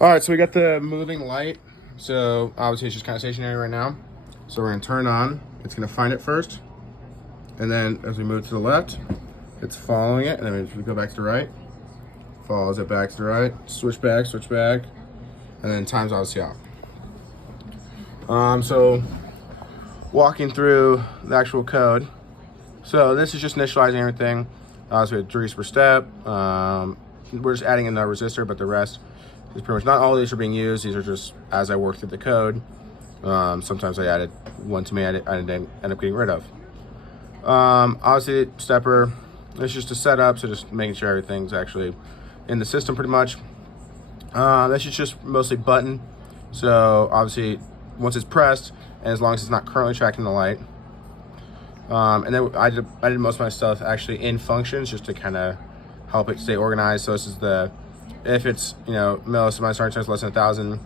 All right, so we got the moving light. So obviously it's just kind of stationary right now. So we're gonna turn it on. It's gonna find it first. And then as we move to the left, it's following it. And then as we go back to the right, follows it back to the right, switch back. And then time's obviously off. So walking through the actual code. So this is just initializing everything. So we have degrees per step. We're just adding in a resistor, but the rest is pretty much, not all of these are being used. These are just as I work through the code. Sometimes I added one to me I didn't end up getting rid of. Obviously stepper, it's just a setup, so just making sure everything's actually in the system pretty much. This is just mostly button. So obviously once it's pressed, and as long as it's not currently tracking the light. And then I did most of my stuff actually in functions just to kind of help it stay organized. So this is if it's, millisecond starting time is less than 1,000.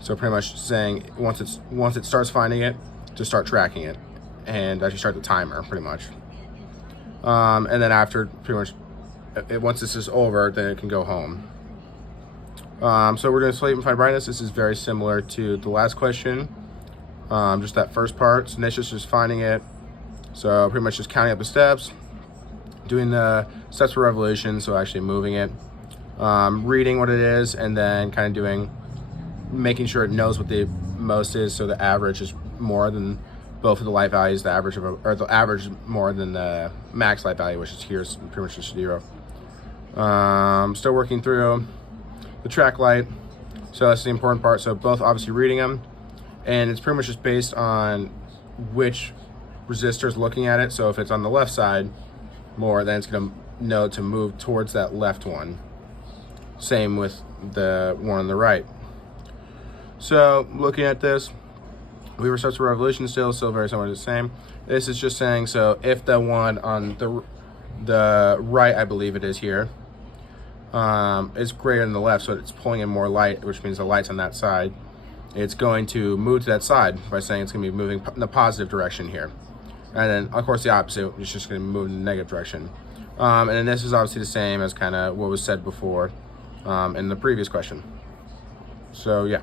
So pretty much saying once it starts finding it, to start tracking it, and actually start the timer pretty much. And then after pretty much, once this is over, then it can go home. So we're doing sleep and find brightness. This is very similar to the last question. Just that first part. So Nish is just finding it. So pretty much just counting up the steps, doing the steps per revolution, so actually moving it, reading what it is, and then kind of making sure it knows what the most is, so the average is more than both of the light values, the average is more than the max light value, which is here is pretty much just 0. Still working through the track light, so that's the important part. So both obviously reading them, and it's pretty much just based on which resistor is looking at it. So if it's on the left side more, then it's going to know to move towards that left one. Same with the one on the right. So looking at this, we were steps per revolution still very similar to the same. This is just saying, so if the one on the right, I believe it is here, is greater than the left, so it's pulling in more light, which means the light's on that side, it's going to move to that side by saying it's going to be moving in the positive direction here. And then, of course, the opposite, it's just going to move in the negative direction. And then this is obviously the same as kind of what was said before in the previous question. So, yeah.